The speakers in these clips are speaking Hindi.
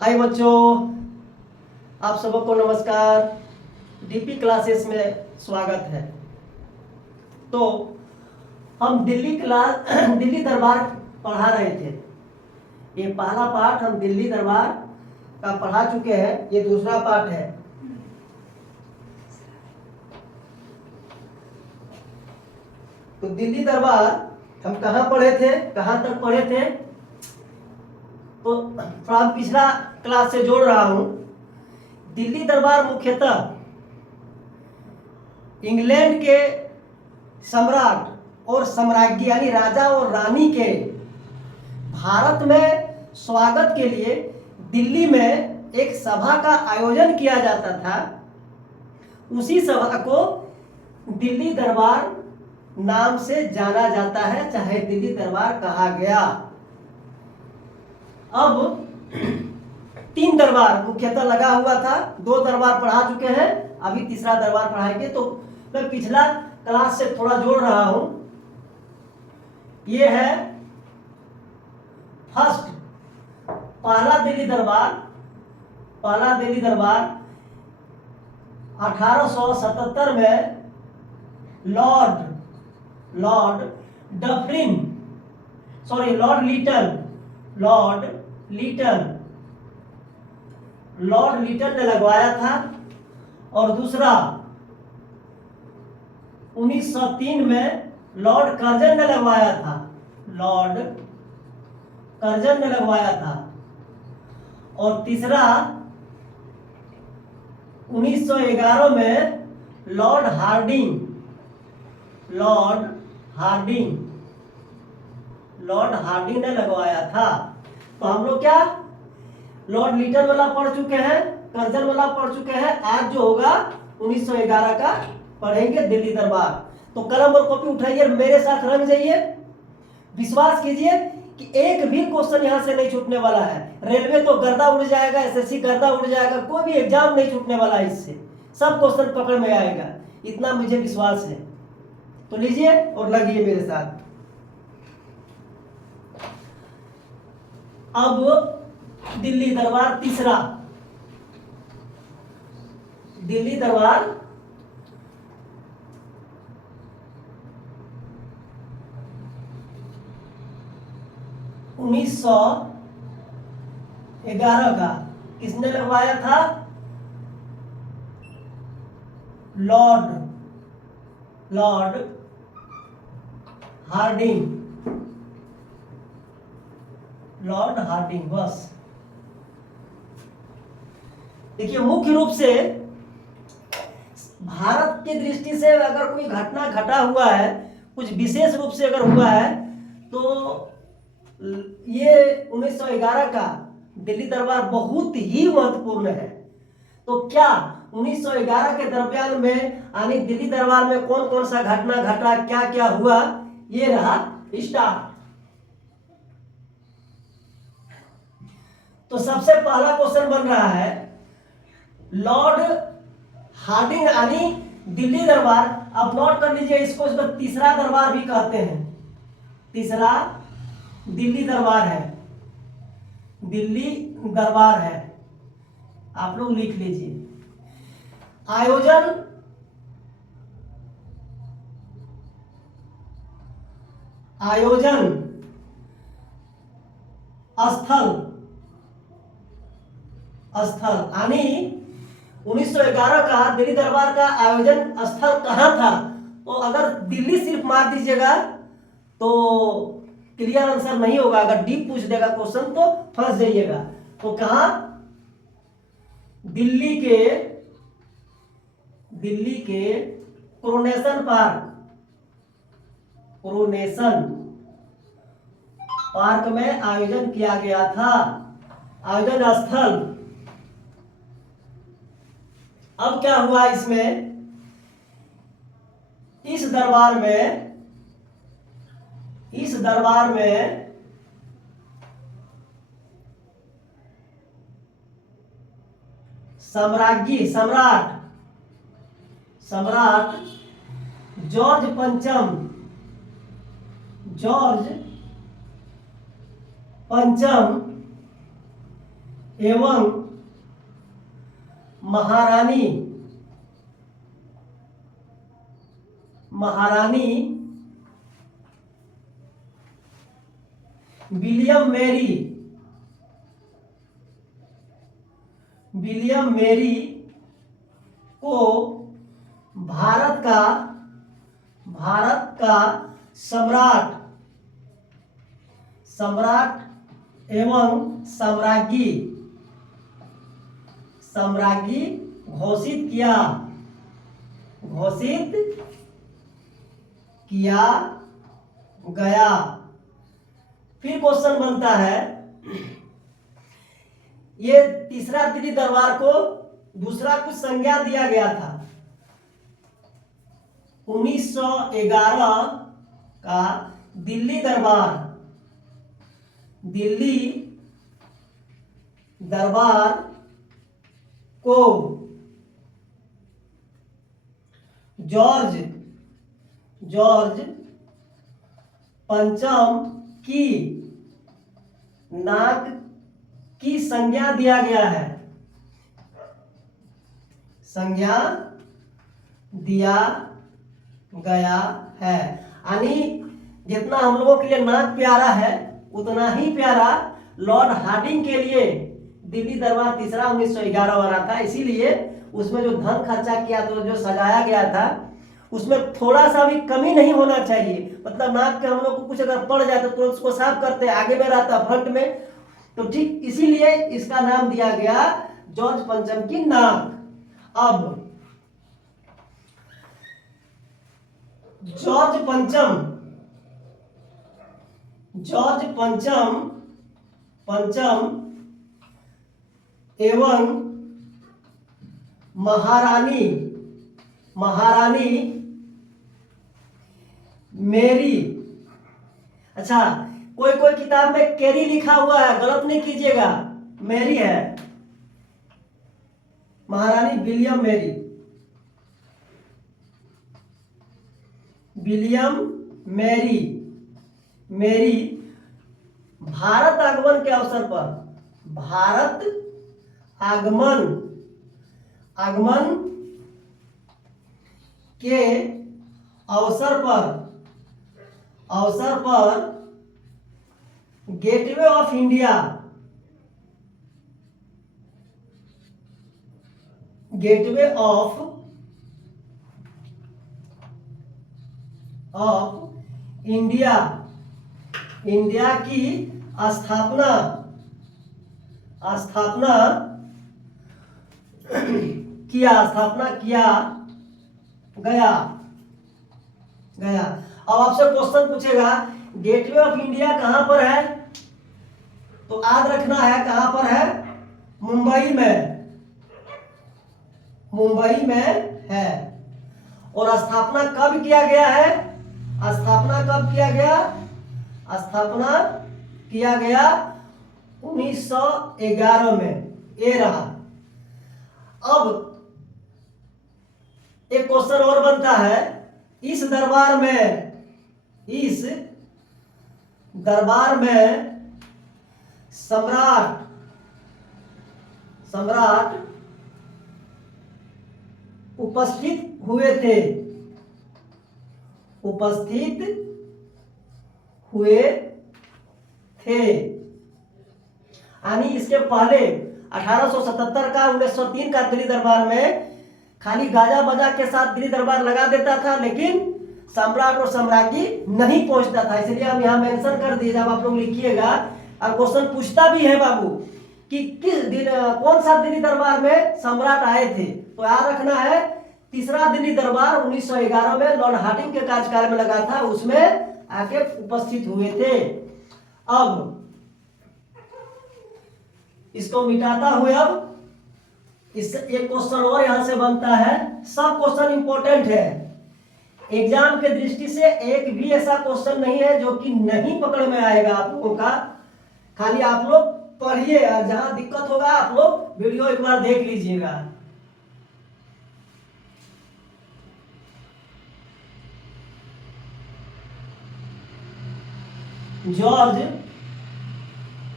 हाय बच्चों, आप सबको नमस्कार। डीपी क्लासेस में स्वागत है। तो हम दिल्ली दरबार पढ़ा रहे थे। ये पहला पाठ हम दिल्ली दरबार का पढ़ा चुके हैं, ये दूसरा पाठ है। तो दिल्ली दरबार हम कहाँ पढ़े थे, कहाँ तक पढ़े थे? तो थोड़ा पिछला क्लास से जोड़ रहा हूं। दिल्ली दरबार मुख्यतः इंग्लैंड के सम्राट और साम्राज्ञी यानी राजा और रानी के भारत में स्वागत के लिए दिल्ली में एक सभा का आयोजन किया जाता था। उसी सभा को दिल्ली दरबार नाम से जाना जाता है, चाहे दिल्ली दरबार कहा गया। अब 3 दरबार मुख्यतः लगा हुआ था। 2 दरबार पढ़ा चुके हैं, अभी तीसरा दरबार पढ़ाएंगे। तो मैं पिछला क्लास से थोड़ा जोड़ रहा हूं। ये है फर्स्ट पहला दिल्ली दरबार 1877 में लॉर्ड लिटन ने लगवाया था। और दूसरा 1903 में लॉर्ड कर्जन ने लगवाया था। और तीसरा 1911 में लॉर्ड हार्डिंग ने लगवाया था। तो हम लोग क्या लॉर्ड लिटन वाला पढ़ चुके हैं, कर्जन वाला पढ़ चुके हैं। आज जो होगा 1911 का पढ़ेंगे, दिल्ली दरबार। तो कलम और कॉपी उठाइए, मेरे साथ रंग जाइए। विश्वास कीजिए कि एक भी क्वेश्चन यहां से नहीं छूटने वाला है। रेलवे तो गर्दा उड़ जाएगा, एसएससी गर्दा उड़ जाएगा, कोई भी एग्जाम नहीं छूटने वाला है इससे। सब क्वेश्चन पकड़ में आएगा, इतना मुझे विश्वास है। तो लीजिए और लगिए मेरे साथ। अब दिल्ली दरबार तीसरा, दिल्ली दरबार 1911 का किसने लगवाया था? Lord Hardinge. बस देखिए, मुख्य रूप से भारत की दृष्टि से अगर कोई घटना घटा हुआ है, कुछ विशेष रूप से अगर हुआ है, तो ये 1911 का दिल्ली दरबार बहुत ही महत्वपूर्ण है। तो क्या 1911 के दरमियान में यानी दिल्ली दरबार में कौन कौन सा घटना घटा, क्या क्या हुआ, ये रहा स्टार्ट। तो सबसे पहला क्वेश्चन बन रहा है, लॉर्ड हार्डिंग यानी दिल्ली दरबार। अब नोट कर लीजिए इसको तीसरा दरबार भी कहते हैं। तीसरा दिल्ली दरबार है, आप लोग लिख लीजिए। आयोजन स्थल यानी 1911 का दिल्ली दरबार का आयोजन स्थल कहाँ था? तो अगर दिल्ली सिर्फ मार दीजिएगा तो क्लियर आंसर नहीं होगा। अगर डीप पूछ देगा क्वेश्चन तो फंस जाइएगा। तो कहाँ? दिल्ली के कोरोनेशन पार्क में आयोजन किया गया था, आयोजन स्थल। अब क्या हुआ इसमें? इस दरबार में सम्राट जॉर्ज पंचम एवं महारानी महारानी विलियम मेरी को भारत का सम्राट एवं साम्राज्ञी घोषित किया गया। फिर क्वेश्चन बनता है, ये तीसरा दिल्ली दरबार को दूसरा कुछ संज्ञा दिया गया था। 1911 का दिल्ली दरबार को जॉर्ज पंचम की नाक की संज्ञा दिया गया है। यानी जितना हम लोगों के लिए नाक प्यारा है उतना ही प्यारा लॉर्ड हार्डिंग के लिए दिल्ली दरबार तीसरा 1911 वाला था। इसीलिए उसमें जो धन खर्चा किया तो जो सजाया गया था उसमें थोड़ा सा भी कमी नहीं होना चाहिए। मतलब नाक के हम लोग को कुछ अगर पड़ जाए तो तुरंत उसको साफ करते, आगे में रहता फ्रंट में, तो ठीक इसीलिए इसका नाम दिया गया जॉर्ज पंचम की नाक। अब जॉर्ज पंचम एवं महारानी मेरी, अच्छा कोई किताब में कैरी लिखा हुआ है, गलत नहीं कीजिएगा, मेरी है। महारानी विलियम मेरी भारत आगमन के अवसर पर गेटवे ऑफ इंडिया की स्थापना किया गया। अब आपसे क्वेश्चन पूछेगा गेटवे ऑफ इंडिया कहां पर है, तो याद रखना है कहां पर है, मुंबई में है। और स्थापना कब किया गया है, स्थापना किया गया 1911 में, ये रहा। अब एक क्वेश्चन और बनता है, इस दरबार में सम्राट उपस्थित हुए थे। यानी इसके पहले 1877 का 1903 का दिल्ली दरबार में खाली गाजा बजा के साथ दिल्ली दरबार लगा देता था, लेकिन सम्राट और साम्राज्ञी नहीं पहुंचता था। इसलिए हम यहाँ मेंशन कर दिए, जब आप लोग लिखिएगा और क्वेश्चन पूछता भी है बाबू कि किस दिन कौन सा दिल्ली दरबार में सम्राट आए थे, तो याद रखना है तीसरा दिल्ली दरबार 1911 में लॉर्ड हार्डिंग के कार्यकाल में लगा था, उसमें आके उपस्थित हुए थे। अब इसको मिटाता हुए अब इस एक क्वेश्चन और यहां से बनता है, सब क्वेश्चन इंपॉर्टेंट है। एग्जाम के दृष्टि से एक भी ऐसा क्वेश्चन नहीं है जो कि नहीं पकड़ में आएगा आप लोगों का। खाली आप लोग पढ़िए और जहां दिक्कत होगा आप लोग वीडियो एक बार देख लीजिएगा। जॉर्ज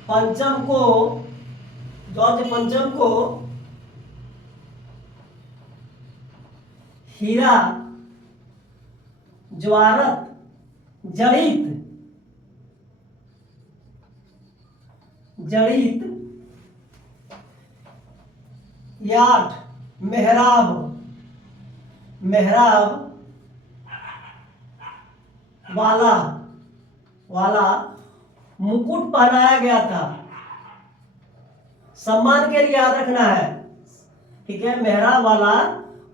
पंचम को जॉर्ज पंचम को हीरा, ज्वारत, जड़ित, जड़ित, याट, मेहराब, मेहराब, वाला, वाला मुकुट पहनाया गया था। सम्मान के लिए याद रखना है, ठीक है। मेहराब वाला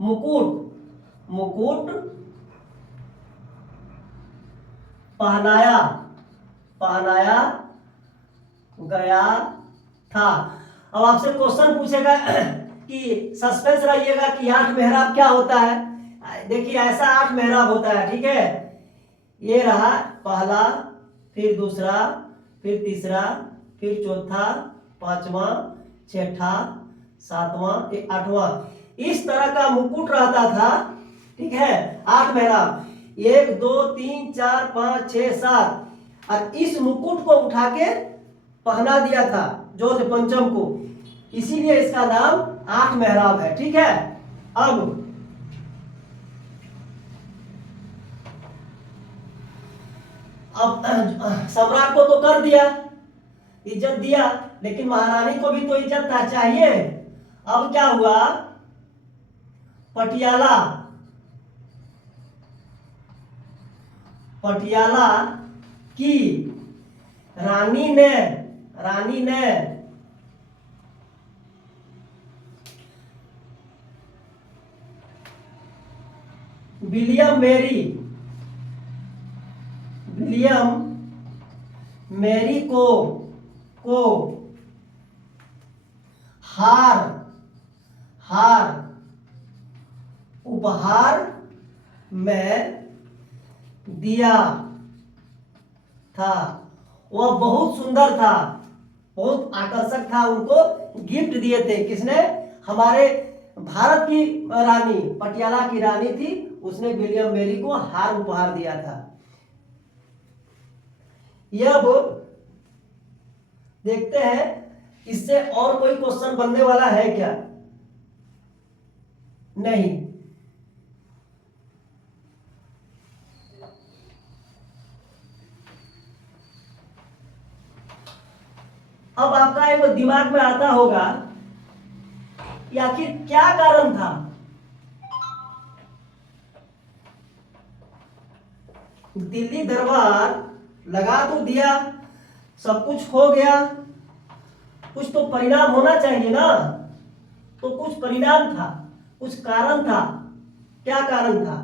मुकुट, मुकुट पहनाया, पहनाया गया था। अब आपसे क्वेश्चन पूछेगा कि सस्पेंस रहिएगा कि आठ मेहराब क्या होता है। देखिए ऐसा आठ मेहराब होता है, ठीक है। ये रहा पहला, फिर दूसरा, फिर तीसरा, फिर चौथा, पांचवा, छठा, सातवां, आठवां, इस तरह का मुकुट रहता था, ठीक है। आठ मेहराब, 1 2 3 4 5 6 7, और इस मुकुट को उठा के पहना दिया था जॉर्ज पंचम को, इसीलिए इसका नाम आठ मेहराब है, ठीक है। अब सम्राट को तो कर दिया, इज्जत दिया, लेकिन महारानी को भी तो इज्जत चाहिए। अब क्या हुआ, पटियाला, पटियाला की रानी ने, रानी ने विलियम मेरी, विलियम मेरी को हार, हार उपहार में दिया था। वह बहुत सुंदर था, बहुत आकर्षक था, उनको गिफ्ट दिए थे। किसने? हमारे भारत की रानी, पटियाला की रानी थी, उसने विलियम मेरी को हार उपहार दिया था। यह अब देखते हैं इससे और कोई क्वेश्चन बनने वाला है क्या? नहीं। अब आपका एक दिमाग में आता होगा कि आखिर क्या कारण था, दिल्ली दरबार लगा तो दिया, सब कुछ हो गया, कुछ तो परिणाम होना चाहिए ना। तो कुछ परिणाम था, कुछ कारण था। क्या कारण था?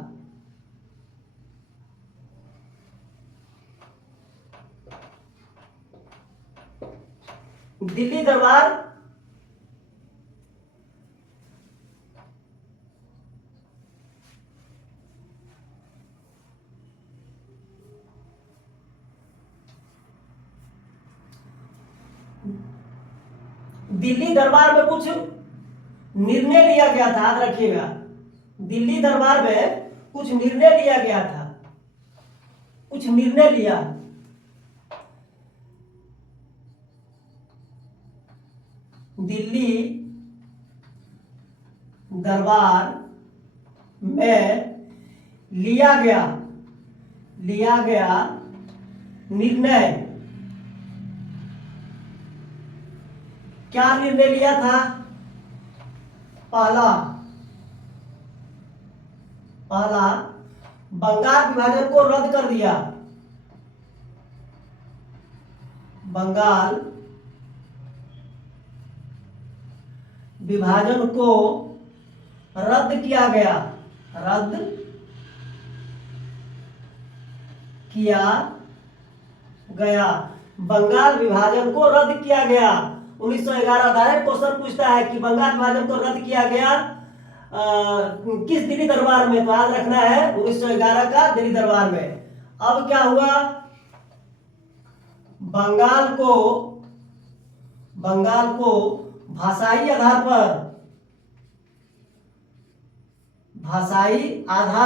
दिल्ली दरबार दिल्ली दरबार में कुछ निर्णय लिया गया था, याद रखिएगा। दिल्ली दरबार में कुछ निर्णय लिया गया था, कुछ निर्णय लिया। दिल्ली दरबार में लिया गया निर्णय, क्या निर्णय लिया था? पहला बंगाल विभाजन को रद्द कर दिया। बंगाल विभाजन को रद्द किया गया, रद्द किया गया। बंगाल विभाजन को रद्द किया गया 1911। डायरेक्ट क्वेश्चन पूछता है कि बंगाल विभाजन को रद्द किया गया किस दिल्ली दरबार में? तो याद रखना है 1911 का दिल्ली दरबार में। अब क्या हुआ, बंगाल को भाषाई आधार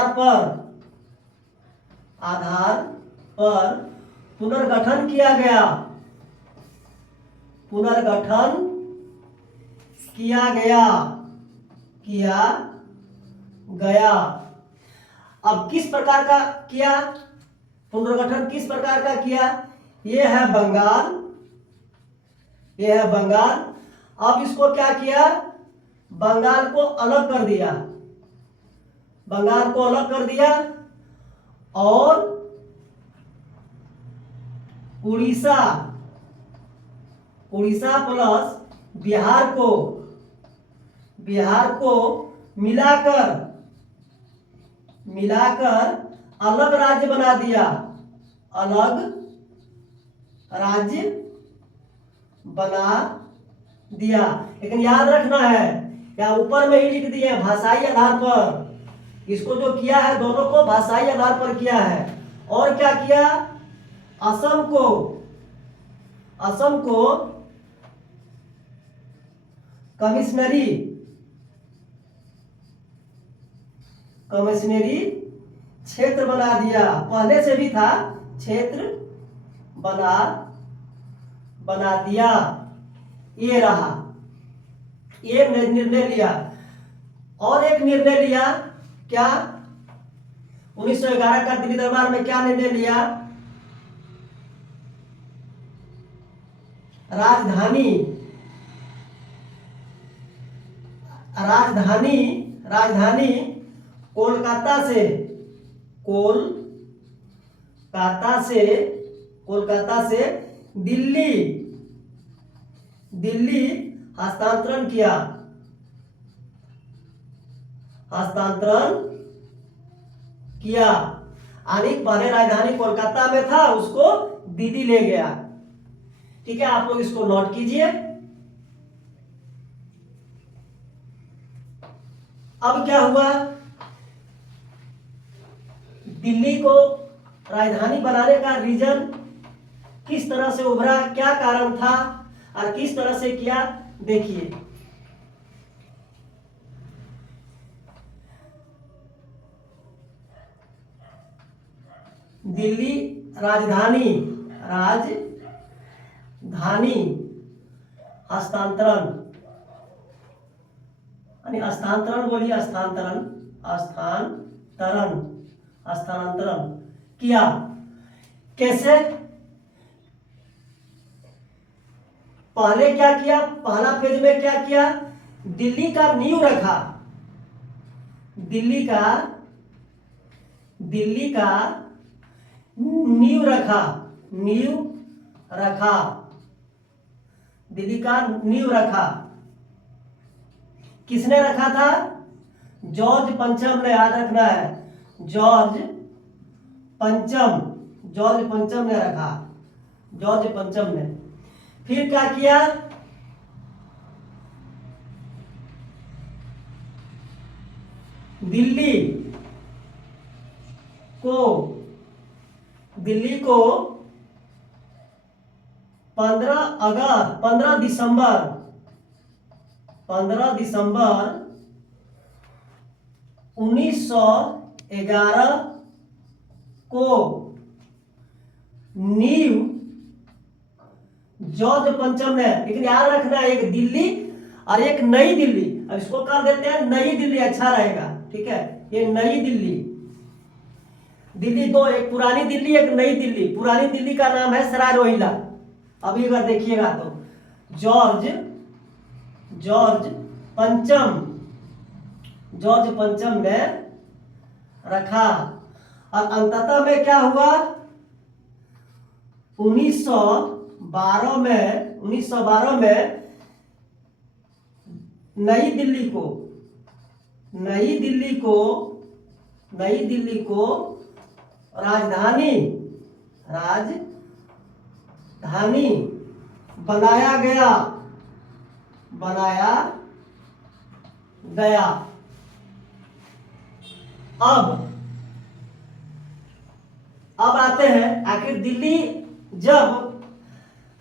पर पुनर्गठन किया गया, पुनर्गठन किया गया, किया गया। अब किस प्रकार का किया, पुनर्गठन किस प्रकार का किया? ये है बंगाल, ये है बंगाल। अब इसको क्या किया, बंगाल को अलग कर दिया, बंगाल को अलग कर दिया और उड़ीसा, उड़ीसा प्लस बिहार को मिलाकर अलग राज्य बना दिया, अलग राज्य बना दिया। लेकिन याद रखना है, या ऊपर में ही लिख दिए भाषाई आधार पर, इसको जो किया है दोनों को भाषाई आधार पर किया है। और क्या किया, असम को कमिश्नरी क्षेत्र बना दिया, पहले से भी था, क्षेत्र बना दिया। ये रहा, ये निर्णय लिया। और एक निर्णय लिया, क्या, 1911 का दिल्ली दरबार में क्या निर्णय लिया, राजधानी कोलकाता से दिल्ली हस्तांतरण किया। यानी पहले राजधानी कोलकाता में था, उसको दिल्ली ले गया। ठीक है, आप लोग इसको नोट कीजिए। अब क्या हुआ, दिल्ली को राजधानी बनाने का रीजन किस तरह से उभरा, क्या कारण था और किस तरह से किया, देखिए। दिल्ली राजधानी हस्तांतरण, यानी स्थानांतरण बोलिए, स्थानांतरण किया। कैसे, पहले क्या किया, पहला फेज में क्या किया, दिल्ली का नींव रखा, दिल्ली का नींव रखा। किसने रखा था, जॉर्ज पंचम ने, याद रखना है, जॉर्ज पंचम ने रखा, जॉर्ज पंचम ने। फिर क्या किया, दिल्ली को 15 दिसंबर 1911 को नींव जॉर्ज पंचम ने। लेकिन याद रखना, एक दिल्ली और एक नई दिल्ली, अब इसको कर देते हैं नई दिल्ली, अच्छा रहेगा। ठीक है, ये नई दिल्ली दो, एक पुरानी दिल्ली, एक नई दिल्ली। पुरानी दिल्ली का नाम है सराय रोहिल्ला। अभी अगर देखिएगा तो जॉर्ज पंचम ने रखा। और अंततः में क्या हुआ, 1912 में नई दिल्ली को राजधानी बनाया गया। अब आते हैं, आखिर दिल्ली जब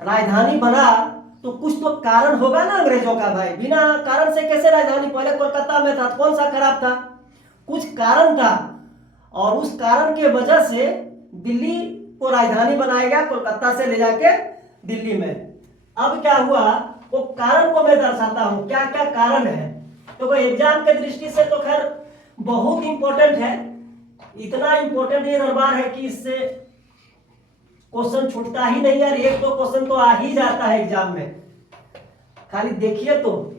राजधानी बना तो कुछ तो कारण होगा ना अंग्रेजों का भाई, बिना कारण से कैसे राजधानी, पहले कोलकाता में था, कौन सा खराब था, कुछ कारण था। और उस कारण के वजह से दिल्ली को राजधानी बनाया गया, कोलकाता से ले जाके दिल्ली में। अब क्या हुआ, वो कारण को मैं दर्शाता हूं, क्या क्या कारण है। तो एग्जाम के दृष्टि से तो खैर बहुत इंपॉर्टेंट है, इतना इंपॉर्टेंट ये दरबार है कि इससे क्वेश्चन छूटता ही नहीं यार, एक दो क्वेश्चन तो आ ही जाता है एग्जाम में, खाली देखिए तो।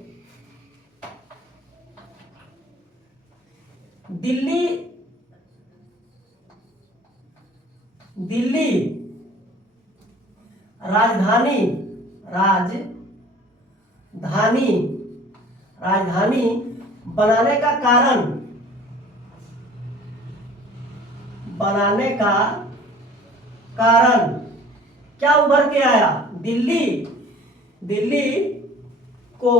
दिल्ली राजधानी बनाने का कारण क्या उभर के आया। दिल्ली को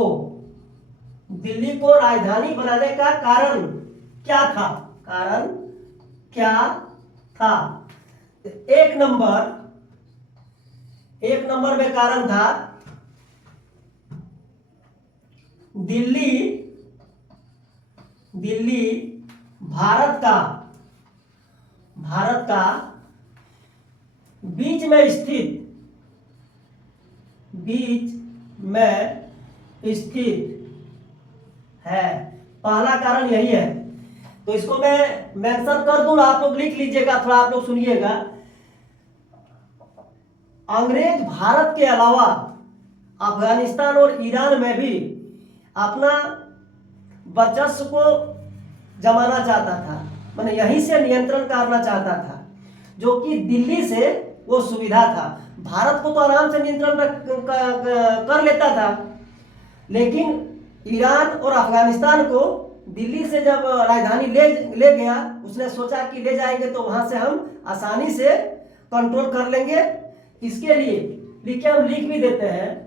राजधानी बनाने का कारण क्या था। एक नंबर में कारण था दिल्ली भारत का बीच में स्थित है, पहला कारण यही है। तो इसको मैं मेंशन कर दूं, आप लोग लिख लीजिएगा, थोड़ा आप लोग सुनिएगा। अंग्रेज भारत के अलावा अफगानिस्तान और ईरान में भी अपना वर्चस्व को जमाना चाहता था, माने यहीं से नियंत्रण करना चाहता था, जो कि दिल्ली से वो सुविधा था। भारत को तो आराम से नियंत्रण कर लेता था, लेकिन ईरान और अफगानिस्तान को दिल्ली से जब राजधानी ले गया, उसने सोचा कि ले जाएंगे तो वहां से हम आसानी से कंट्रोल कर लेंगे। इसके लिए लिखे, हम लिख भी देते हैं,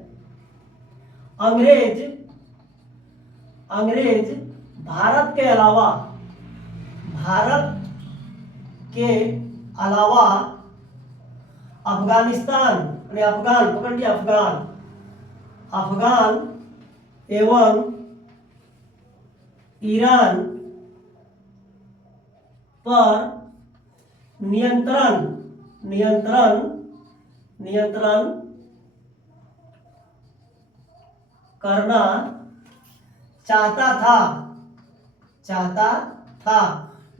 अंग्रेज भारत के अलावा अफगानिस्तान, अफगान पकड़िए, अफगान एवं ईरान पर नियंत्रण करना चाहता था,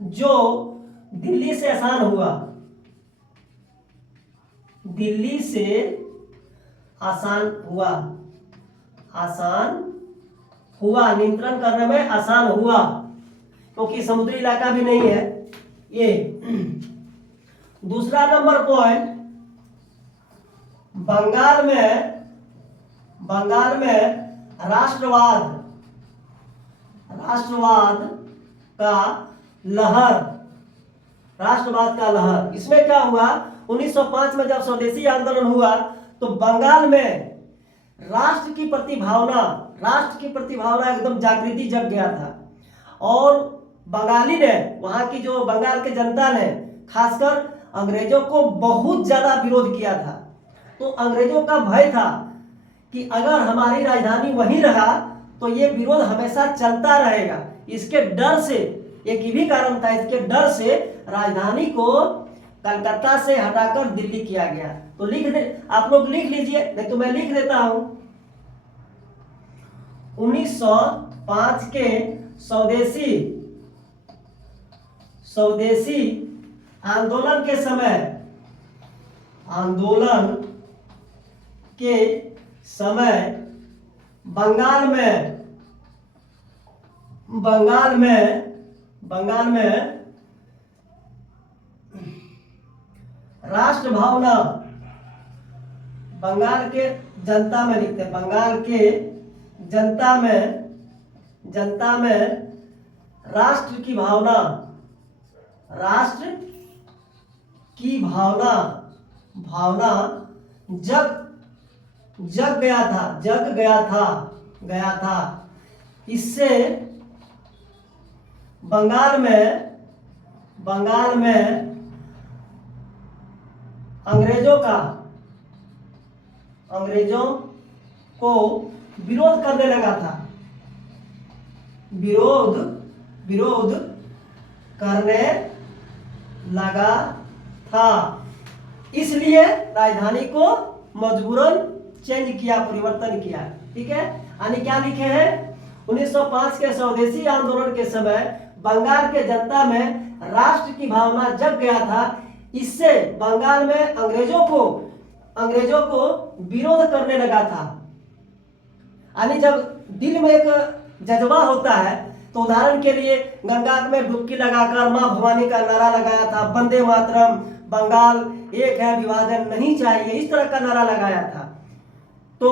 जो दिल्ली से आसान हुआ, नियंत्रण करने में आसान हुआ, क्योंकि समुद्री इलाका भी नहीं है ये। दूसरा नंबर पॉइंट, बंगाल में राष्ट्रवाद का लहर। इसमें क्या हुआ, 1905 में जब स्वदेशी आंदोलन हुआ तो बंगाल में राष्ट्र की प्रतिभावना एकदम जागृति जग गया था, और बंगाली ने, वहां की जो बंगाल के जनता ने खासकर अंग्रेजों को बहुत ज्यादा विरोध किया था। तो अंग्रेजों का भय था कि अगर हमारी राजधानी वहीं रहा तो ये विरोध हमेशा चलता रहेगा। इसके डर से, एक भी कारण था, इसके डर से राजधानी को कलकत्ता से हटाकर दिल्ली किया गया। तो आप लोग लिख लीजिए, नहीं तो मैं लिख देता हूं। 1905 के स्वदेशी आंदोलन के समय बंगाल में राष्ट्र भावना, बंगाल के जनता में लिखते हैं, बंगाल के जनता में राष्ट्र की भावना जग गया था। इससे बंगाल में अंग्रेजों को विरोध करने लगा था, विरोध करने लगा था। इसलिए राजधानी को मजबूरन चेंज किया, परिवर्तन किया। ठीक है, यानी क्या लिखे हैं, 1905 के स्वदेशी आंदोलन के समय बंगाल के जनता में राष्ट्र की भावना जग गया था। इससे बंगाल में अंग्रेजों को विरोध करने लगा था। यानी जब दिल में एक जज्बा होता है, तो उदाहरण के लिए गंगा में डुबकी लगाकर मां भवानी का नारा लगाया था, वंदे मातरम, बंगाल एक है, विभाजन नहीं चाहिए, इस तरह का नारा लगाया था। तो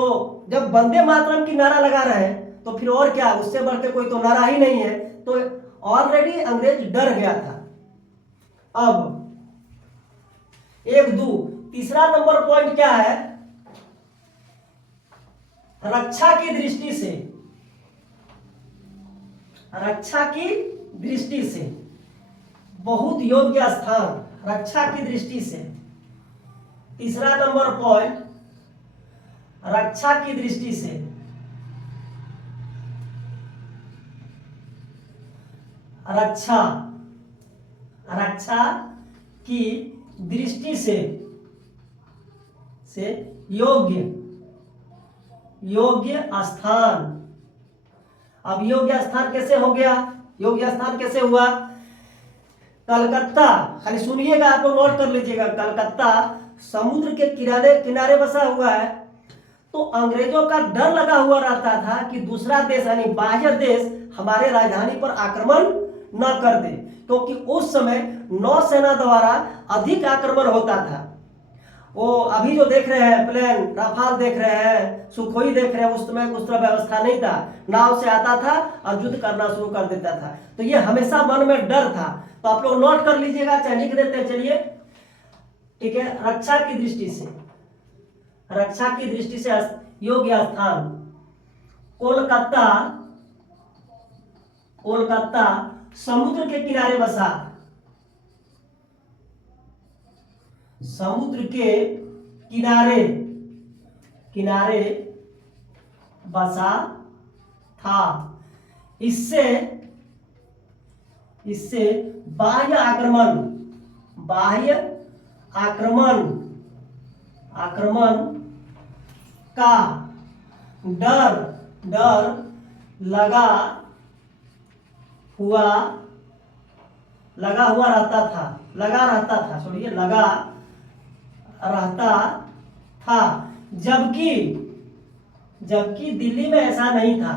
जब वंदे मातरम की नारा लगा रहे हैं तो फिर और क्या, उससे बढ़ के कोई तो नारा ही नहीं है। तो ऑलरेडी अंग्रेज डर गया था। अब एक दो तीसरा नंबर पॉइंट क्या है, रक्षा की दृष्टि से, रक्षा की दृष्टि से बहुत योग्य स्थान, रक्षा की दृष्टि से। तीसरा नंबर पॉइंट, रक्षा की दृष्टि से, रक्षा की दृष्टि से योग्य स्थान। अब योग्य स्थान कैसे हो गया, योग्य स्थान कैसे हुआ, कलकत्ता, खाली सुनिएगा, आपको नोट कर लीजिएगा, कलकत्ता समुद्र के किनारे बसा हुआ है। तो अंग्रेजों का डर लगा हुआ रहता था कि दूसरा देश यानी बाह्य देश हमारे राजधानी पर आक्रमण न कर दे, क्योंकि उस समय नौसेना द्वारा अधिक आक्रमण होता था। वो अभी जो देख रहे हैं प्लेन, राफाल देख रहे हैं, सुखोई देख रहे हैं, उस समय उस तरह व्यवस्था नहीं था, नाव से आता था और युद्ध करना शुरू कर देता था। तो ये हमेशा मन में डर था। तो आप लोग नोट कर लीजिएगा, चाहे लिख देते हैं, चलिए ठीक है। रक्षा की दृष्टि से, रक्षा की दृष्टि से योग्य स्थान, कोलकाता समुद्र के किनारे बसा, समुद्र के किनारे बसा था। इससे बाह्य आक्रमण का डर लगा हुआ रहता था, जबकि दिल्ली में ऐसा नहीं था।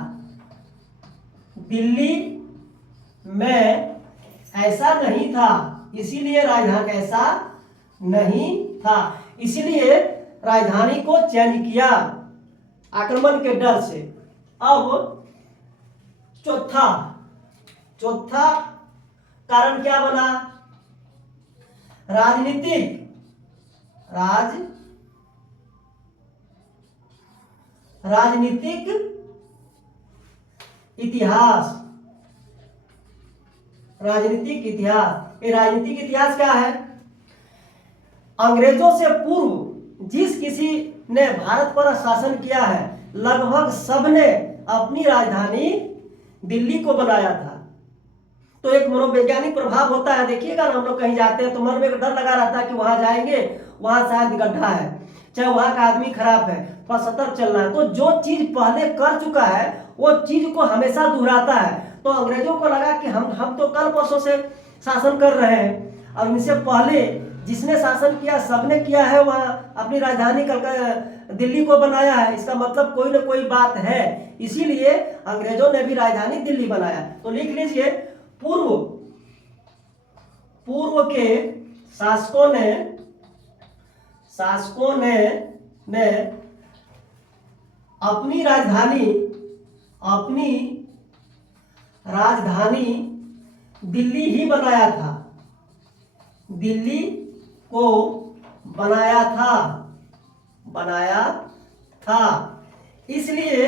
दिल्ली में ऐसा नहीं था, इसीलिए राजधानी ऐसा नहीं था, इसीलिए राजधानी को चेंज किया आक्रमण के डर से। अब चौथा कारण क्या बना, राजनीतिक इतिहास। ये राजनीतिक इतिहास क्या है, अंग्रेजों से पूर्व जिस किसी ने भारत पर शासन किया है, लगभग सबने अपनी राजधानी दिल्ली को बनाया था। तो एक मनोवैज्ञानिक प्रभाव होता है। देखिएगा ना, हम लोग कहीं जाते हैं तो मन में डर लगा रहता है कि वहां जाएंगे, वहां शायद गड्ढा है, चाहे वहां का आदमी खराब है, थोड़ा सतर्क चलना है। तो जो चीज पहले कर चुका है वो चीज को हमेशा दोहराता है। तो अंग्रेजों को लगा कि हम तो कल परसों से शासन कर रहे हैं, और इनसे पहले जिसने शासन किया सबने किया है, वहां अपनी राजधानी दिल्ली को बनाया है, इसका मतलब कोई ना कोई बात है। इसीलिए अंग्रेजों ने भी राजधानी दिल्ली बनाया। तो लिख लीजिए, पूर्व के शासकों ने अपनी राजधानी दिल्ली ही बनाया था, दिल्ली को बनाया था। इसलिए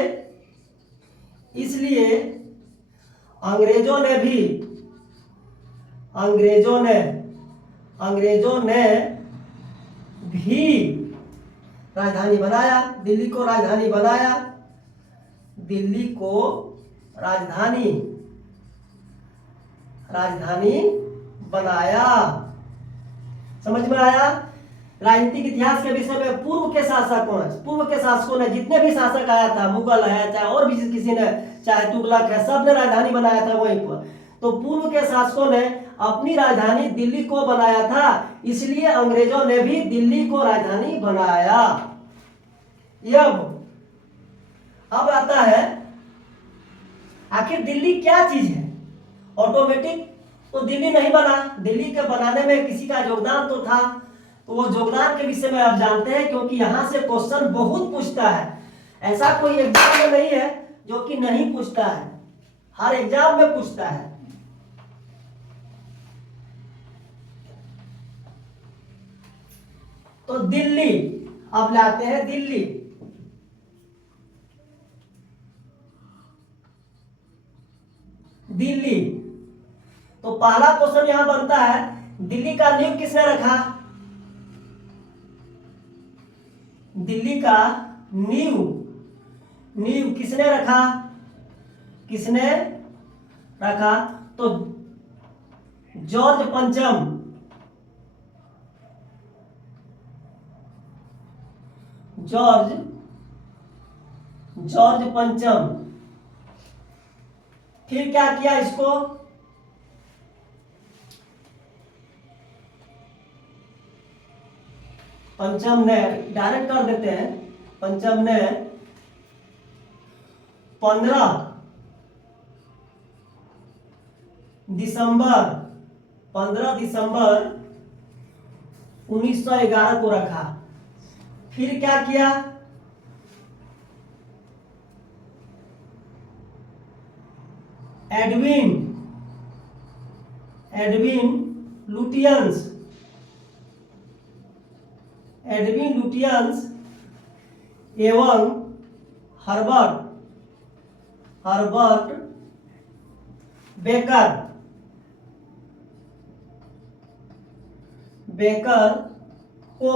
अंग्रेजों ने भी राजधानी बनाया, दिल्ली को राजधानी बनाया। समझ में आया? राजनीतिक इतिहास के विषय में पूर्व के शासकों ने जितने भी शासक आया था, मुगल है चाहे और भी किसी ने, चाहे तुगलक है, सब ने राजधानी बनाया था वहीं पर। तो पूर्व के शासकों ने अपनी राजधानी दिल्ली को बनाया था, इसलिए अंग्रेजों ने भी दिल्ली को राजधानी बनाया। अब आता है आखिर दिल्ली क्या चीज है। ऑटोमेटिक तो दिल्ली नहीं बना, दिल्ली के बनाने में किसी का योगदान तो था, तो वो योगदान के विषय में आप जानते हैं, क्योंकि यहां से क्वेश्चन बहुत पूछता है। ऐसा कोई एग्जाम में नहीं है जो कि नहीं पूछता है, हर एग्जाम में पूछता है। तो दिल्ली, अब लाते हैं दिल्ली। दिल्ली, तो पहला क्वेश्चन यहां बनता है, दिल्ली का नींव किसने रखा? दिल्ली का नींव किसने रखा? तो जॉर्ज पंचम। जॉर्ज पंचम। फिर क्या किया इसको? पंचम ने, डायरेक्ट कर देते हैं, पंचम ने 15 दिसंबर 1911 को रखा। फिर क्या किया? एडविन लुटियंस एवं हर्बर्ट बेकर को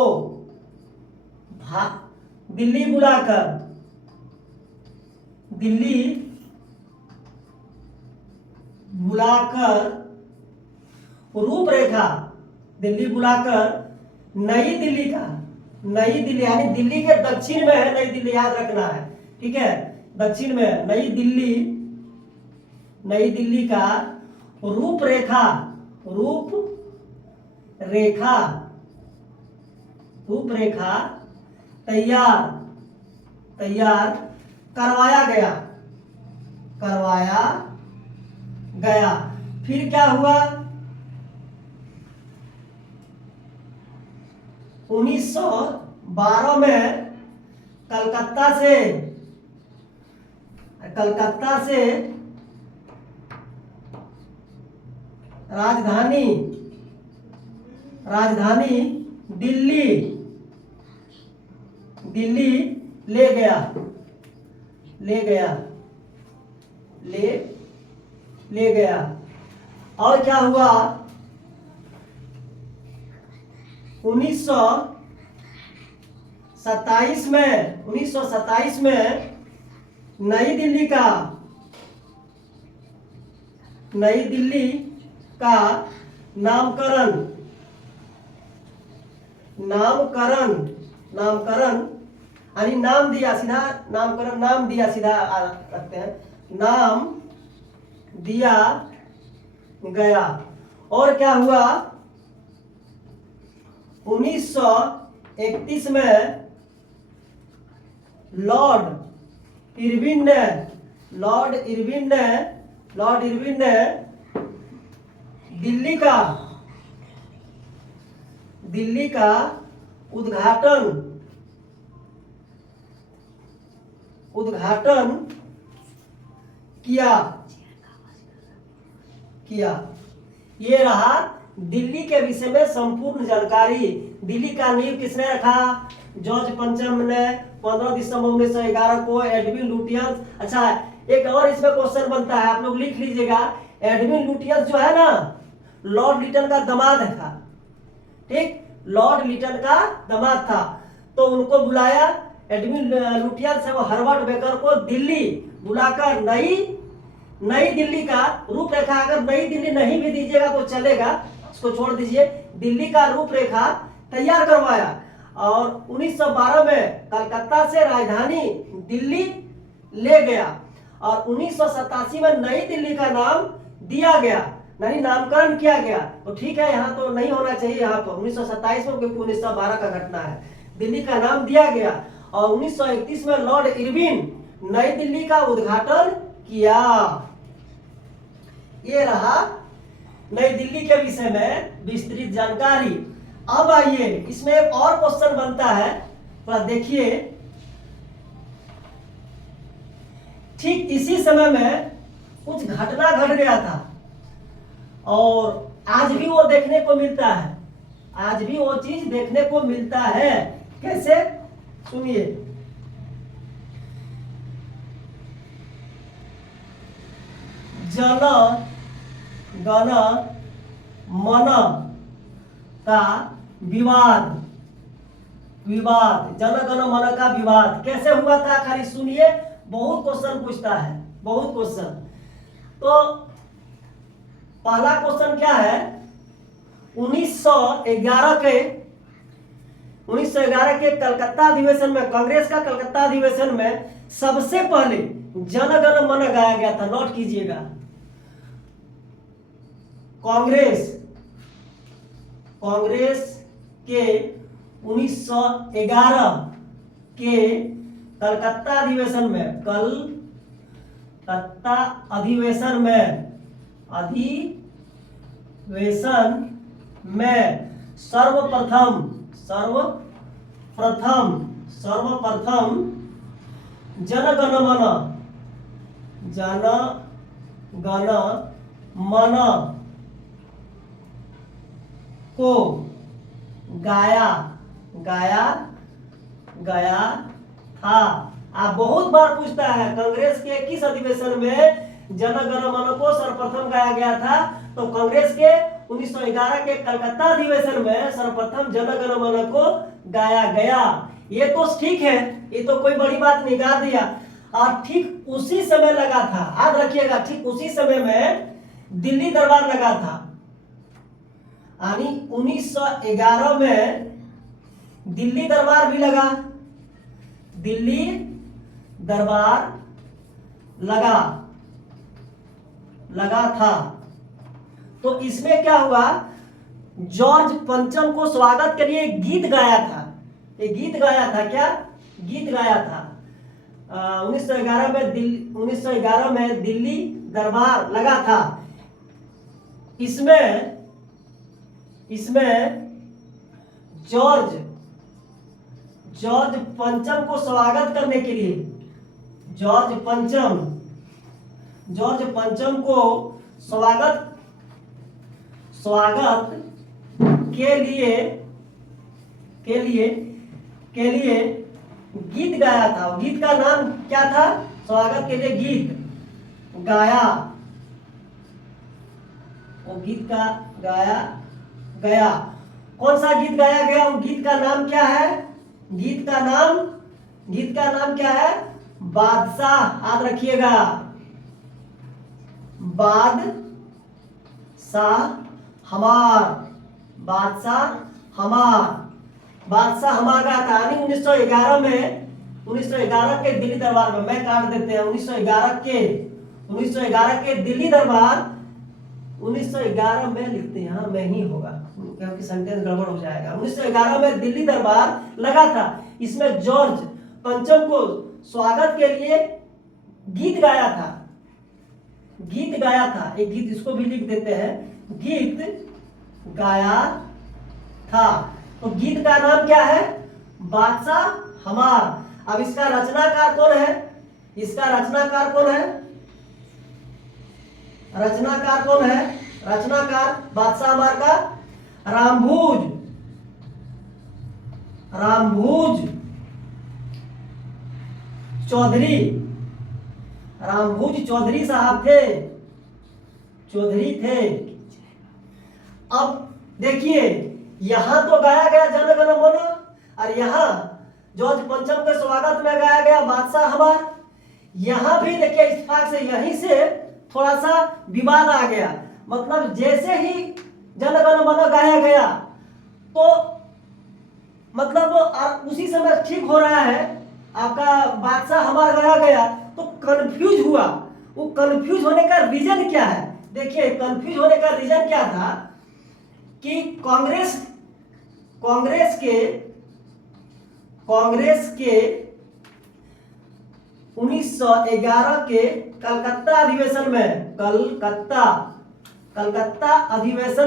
दिल्ली बुलाकर रूपरेखा, नई दिल्ली यानी दिल्ली के दक्षिण में है नई दिल्ली, याद रखना है, ठीक है, दक्षिण में नई दिल्ली का रूपरेखा तैयार करवाया गया। फिर क्या हुआ? 1912 में कलकत्ता से राजधानी दिल्ली ले गया। और क्या हुआ? 1927 में नई दिल्ली का नामकरण यानी नाम दिया सीधा, रखते हैं, नाम दिया गया। और क्या हुआ? 1931 में लॉर्ड इरविन ने दिल्ली का उद्घाटन किया। ये रहा दिल्ली के विषय में संपूर्ण जानकारी। दिल्ली का नींव किसने रखा? जॉर्ज पंचम ने 15 दिसंबर 1911 को। एडविन लुटियंस, अच्छा एक और इसमें क्वेश्चन बनता है, आप लोग लिख लीजिएगा। एडविन लुटियंस जो है ना, लॉर्ड लिटन का दामाद था, ठीक, लॉर्ड लिटन का दामाद था, तो उनको बुलाया। एडविन लुटियंस है वो हर्बर्ट बेकर को दिल्ली बुलाकर नई दिल्ली का रूपरेखा, अगर नई दिल्ली नहीं भी दीजिएगा तो चलेगा, इसको छोड़ दीजिए, दिल्ली का रूपरेखा तैयार करवाया। और 1912 में कलकत्ता से राजधानी दिल्ली ले गया और 1987 में नई दिल्ली का नाम दिया गया, नहीं नामकरण किया गया। तो ठीक है, यहाँ तो नहीं होना चाहिए यहाँ पर 1927 में, क्योंकि 1912 का घटना है। दिल्ली का नाम दिया गया और 1931 में लॉर्ड इरविन नई दिल्ली का उद्घाटन किया। ये रहा नई दिल्ली के विषय में विस्तृत जानकारी। अब आइए, इसमें एक और क्वेश्चन बनता है, थोड़ा देखिए। ठीक इसी समय में कुछ घटना घट गया था और आज भी वो देखने को मिलता है, आज भी वो चीज देखने को मिलता है। कैसे? सुनिए। जन गण मन का विवाद, जन गण मन का विवाद कैसे हुआ था? खाली सुनिए, बहुत क्वेश्चन पूछता है, बहुत क्वेश्चन। तो पहला क्वेश्चन क्या है? 1911 के कलकत्ता अधिवेशन में, कांग्रेस का कलकत्ता अधिवेशन में सबसे पहले जन गण मन गाया गया था। नोट कीजिएगा, कांग्रेस के 1911 के कलकत्ता अधिवेशन में सर्वप्रथम जन गण मन को गाया गया था। आप बहुत बार पूछता है कांग्रेस के किस अधिवेशन में जन गण मन को सर्वप्रथम गाया गया था? तो कांग्रेस के 1911 के कलकत्ता अधिवेशन में सर्वप्रथम जन गण मन को गाया गया। ये तो ठीक है, ये तो कोई बड़ी बात नहीं, गा दिया। और ठीक उसी समय लगा था, याद रखिएगा, ठीक उसी समय में दिल्ली दरबार लगा था। यानी 1911 में दिल्ली दरबार भी लगा, दिल्ली दरबार लगा था। तो इसमें क्या हुआ? जॉर्ज पंचम को स्वागत के लिए गीत गाया था। ये गीत गाया था, क्या गीत गाया था? 1911 में दिल्ली दरबार लगा था। इसमें जॉर्ज पंचम को स्वागत करने के लिए, जॉर्ज पंचम को स्वागत के लिए गीत गाया था। गीत का नाम क्या था? स्वागत के लिए गीत गाया, वो गीत का गाया गया। कौन सा गीत गाया गया? वो गीत का नाम क्या है? गीत का नाम क्या है? बादशाह, याद रखिएगा, बादशाह हमार गाया था। 1911 के दिल्ली दरबार में, मैं काट देते हैं, 1911 के दिल्ली दरबार, 1911 में लिखते हैं, हाँ मैं ही होगा क्योंकि सेंटेंस गड़बड़ हो जाएगा। 1911 में दिल्ली दरबार लगा था। इसमें जॉर्ज पंचम को स्वागत के लिए गीत गाया था, एक गीत इसको भी लिख देते हैं, गीत गाया था। तो गीत का नाम क्या है? बादशाह हमार। अब इसका रचनाकार कौन है? रचनाकार बादशाह हमार का रामभूज चौधरी साहब थे। अब देखिए, यहां तो गाया गया जन गण मन और यहां जॉर्ज पंचम के स्वागत में गाया गया बादशाह हमार। यहां भी देखिए इत्तेफाक से यहीं से थोड़ा सा विवाद आ गया। मतलब जैसे ही जन गण मन गाया गया तो मतलब उसी समय ठीक हो रहा है, आपका बादशाह हमार गया गया तो कंफ्यूज हुआ। वो कंफ्यूज होने का रीजन क्या है? देखिए कंफ्यूज होने का रीजन क्या था कि कांग्रेस के 1911 के कलकत्ता अधिवेशन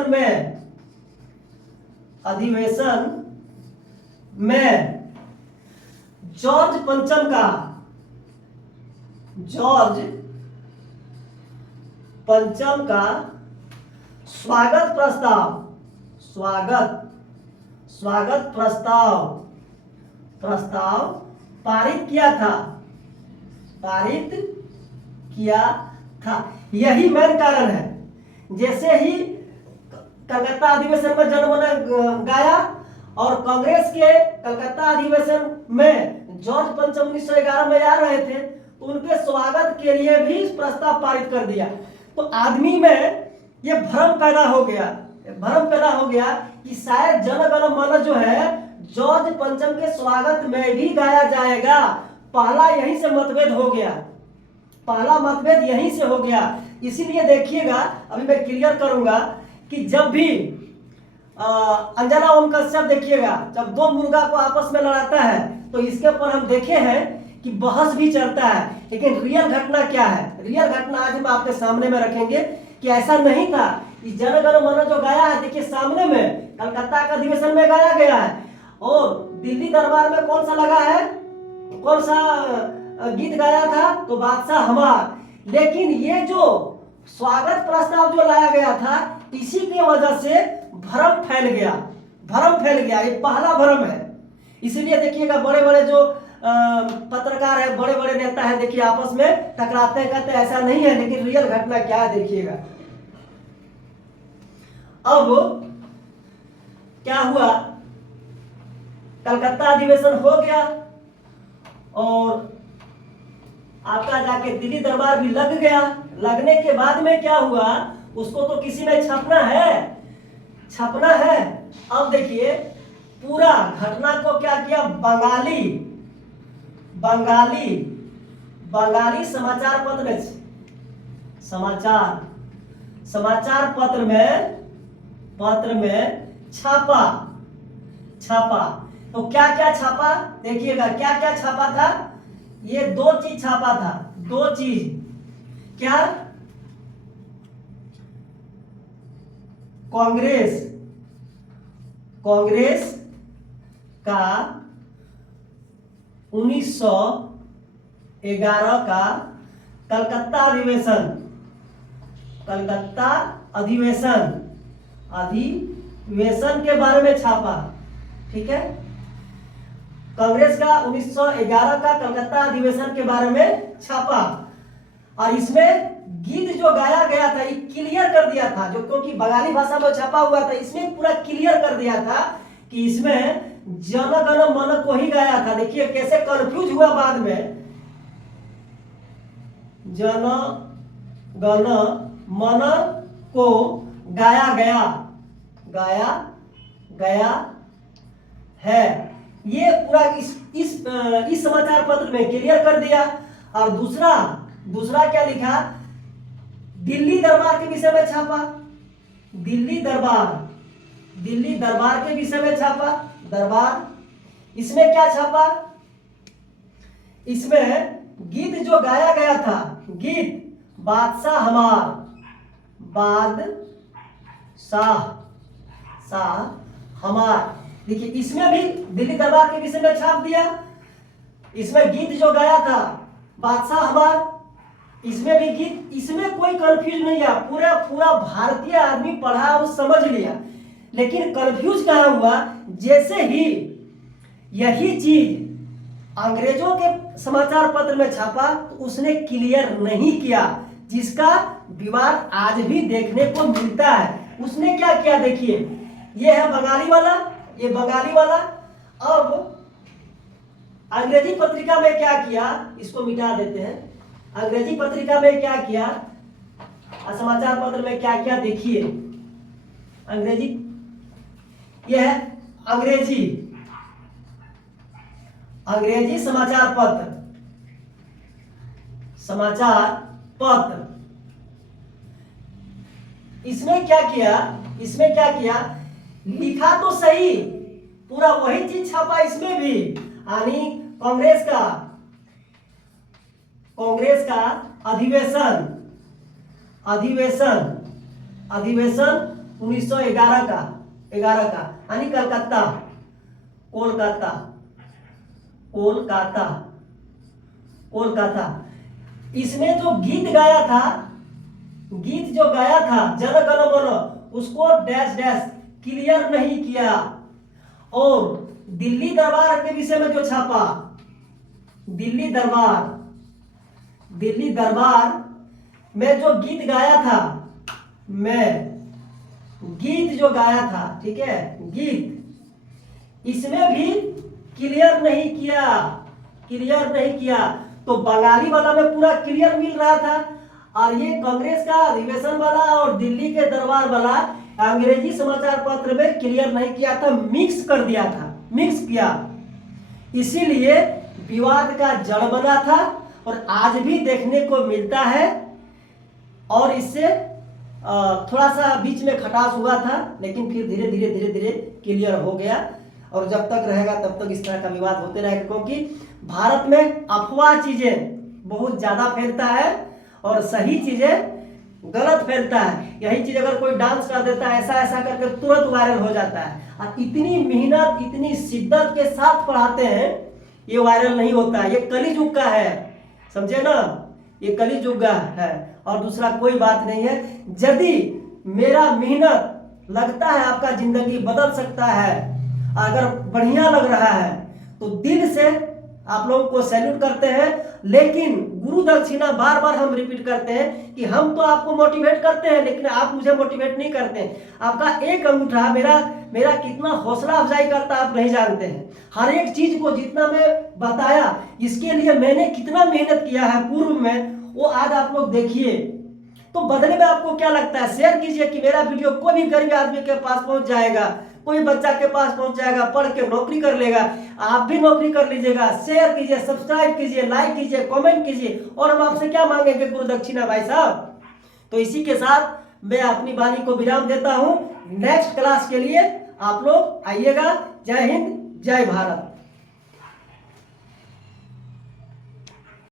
में जॉर्ज पंचम का स्वागत प्रस्ताव पारित किया था। यही मेन कारण है। जैसे ही कलकत्ता अधिवेशन में जनगण गाया और कांग्रेस के कलकत्ता अधिवेशन में जॉर्ज पंचम 1911 में आ रहे थे तो उनके स्वागत के लिए भी प्रस्ताव पारित कर दिया। तो आदमी में ये भ्रम पैदा हो गया कि शायद जनगण मन जो है जॉर्ज पंचम के स्वागत में भी गाया जाएगा। पहला मतभेद यहीं से हो गया। इसीलिए देखिएगा, अभी मैं क्लियर करूंगा कि जब भी अंजना ओम कश्यप देखिएगा, जब दो मुर्गा को आपस में लड़ाता है तो इसके ऊपर हम देखे हैं कि बहस भी चलता है। लेकिन रियल घटना क्या है? रियल घटना आज हम आपके सामने में रखेंगे कि ऐसा नहीं था। इस जनगण मन जो गाया है, देखिए सामने में कलकत्ता का अधिवेशन में गाया गया है और दिल्ली दरबार में कौन सा गीत गाया था? तो बादशाह हमार। लेकिन ये जो स्वागत प्रस्ताव जो लाया गया था, इसी की वजह से भ्रम फैल गया। ये पहला भ्रम है। इसीलिए देखिएगा बड़े बड़े जो पत्रकार है, बड़े बड़े नेता है, देखिए आपस में टकराते हैं, कहते हैं ऐसा नहीं है। लेकिन रियल घटना क्या है देखिएगा। अब क्या हुआ, कलकत्ता अधिवेशन हो गया और आपका जाके दिल्ली दरबार भी लग गया। लगने के बाद में क्या हुआ, उसको तो किसी ने छपना है। अब देखिए पूरा घटना को क्या किया, बंगाली समाचार पत्र में छापा। तो क्या क्या छापा देखिएगा, क्या क्या छापा था? ये दो चीज छापा था। क्या? कांग्रेस का 1911 का कलकत्ता अधिवेशन के बारे में छापा। ठीक है, कांग्रेस का 1911 का कलकत्ता अधिवेशन के बारे में छापा और इसमें गीत जो गाया गया था ये क्लियर कर दिया था, जो क्योंकि बंगाली भाषा में छपा हुआ था, इसमें पूरा क्लियर कर दिया था कि इसमें जन गण मन को ही गाया था। देखिए कैसे कंफ्यूज हुआ बाद में, जन गण मन को गाया गया है। ये पूरा इस समाचार पत्र में क्लियर कर दिया। और दूसरा क्या लिखा, दिल्ली दरबार के विषय में छापा। दिल्ली दरबार के विषय में छापा। दरबार इसमें क्या छापा, इसमें गीत जो गाया गया था, गीत बादशाह हमार। देखिए इसमें भी दिल्ली दरबार के विषय में छाप दिया। इसमें गीत जो गाया था बादशाह हमार, इसमें भी गीत, इसमें कोई कंफ्यूज नहीं है। पूरा भारतीय आदमी पढ़ा और समझ लिया। लेकिन कंफ्यूज कहाँ हुआ, जैसे ही यही चीज अंग्रेजों के समाचार पत्र में छापा तो उसने क्लियर नहीं किया, जिसका विवाद आज भी देखने को मिलता है। उसने क्या किया, देखिए ये है बंगाली वाला। अब अंग्रेजी पत्रिका में क्या किया, इसको मिटा देते हैं। अंग्रेजी पत्रिका में क्या किया, समाचार पत्र में क्या किया, देखिए अंग्रेजी, यह है अंग्रेजी अंग्रेजी समाचार पत्र, समाचार पत्र। इसमें क्या किया, इसमें क्या किया, लिखा तो सही, पूरा वही चीज छापा इसमें भी, यानी कांग्रेस का अधिवेशन, अधिवेशन 1911 का, 11 का, यानी कलकत्ता, कोलकाता, कोलकाता, कोलकाता। इसमें जो गीत गाया था, गीत जो गाया था जन गण मन, उसको डैश डैश क्लियर नहीं किया। और दिल्ली दरबार के विषय में जो छापा, दिल्ली दरबार, दिल्ली दरबार में जो गीत गाया था, मैं गीत जो गाया था, ठीक है, गीत, इसमें भी क्लियर नहीं किया, क्लियर नहीं किया। तो बंगाली वाला में पूरा क्लियर मिल रहा था, और ये कांग्रेस का अधिवेशन वाला और दिल्ली के दरबार वाला अंग्रेजी समाचार पत्र में क्लियर नहीं किया था, मिक्स कर दिया था, मिक्स किया। इसीलिए विवाद का जड़ बना था और आज भी देखने को मिलता है। और इससे थोड़ा सा बीच में खटास हुआ था, लेकिन फिर धीरे धीरे धीरे धीरे क्लियर हो गया। और जब तक रहेगा तब तक इस तरह का विवाद होते रहेगा, क्योंकि भारत में अफवाह चीजें बहुत ज्यादा फैलता है और सही चीजें गलत फैलता है। यही चीज अगर कोई डांस कर देता है ऐसा ऐसा करके तुरंत वायरल हो जाता है, और इतनी मेहनत इतनी शिद्दत के साथ पढ़ाते हैं, ये वायरल नहीं होता है। ये कली युग का है, समझे ना, ये कली युग का है और दूसरा कोई बात नहीं है। यदि मेरा मेहनत लगता है आपका जिंदगी बदल सकता है, अगर बढ़िया लग रहा है तो दिल से आप लोगों को सैल्यूट करते हैं। लेकिन गुरु दक्षिणा बार बार हम रिपीट करते हैं कि हम तो आपको मोटिवेट करते हैं, लेकिन आप मुझे मोटिवेट नहीं करते। आपका एक अंगूठा मेरा कितना हौसला अफजाई करता है आप नहीं जानते हैं। हर एक चीज को जितना मैं बताया, इसके लिए मैंने कितना मेहनत किया है पूर्व में, वो आज आप लोग देखिए। तो बदले में आपको क्या लगता है, शेयर कीजिए कि मेरा वीडियो कोई भी गरीब आदमी के पास पहुंच जाएगा, कोई बच्चा के पास पहुंच जाएगा, पढ़ के नौकरी कर लेगा। आप भी नौकरी कर लीजिएगा। शेयर कीजिए, सब्सक्राइब कीजिए, लाइक कीजिए, कमेंट कीजिए। और हम आपसे क्या मांगेंगे गुरु दक्षिणा भाई साहब। तो इसी के साथ मैं अपनी वाणी को विराम देता हूं। नेक्स्ट क्लास के लिए आप लोग आइएगा। जय हिंद, जय भारत।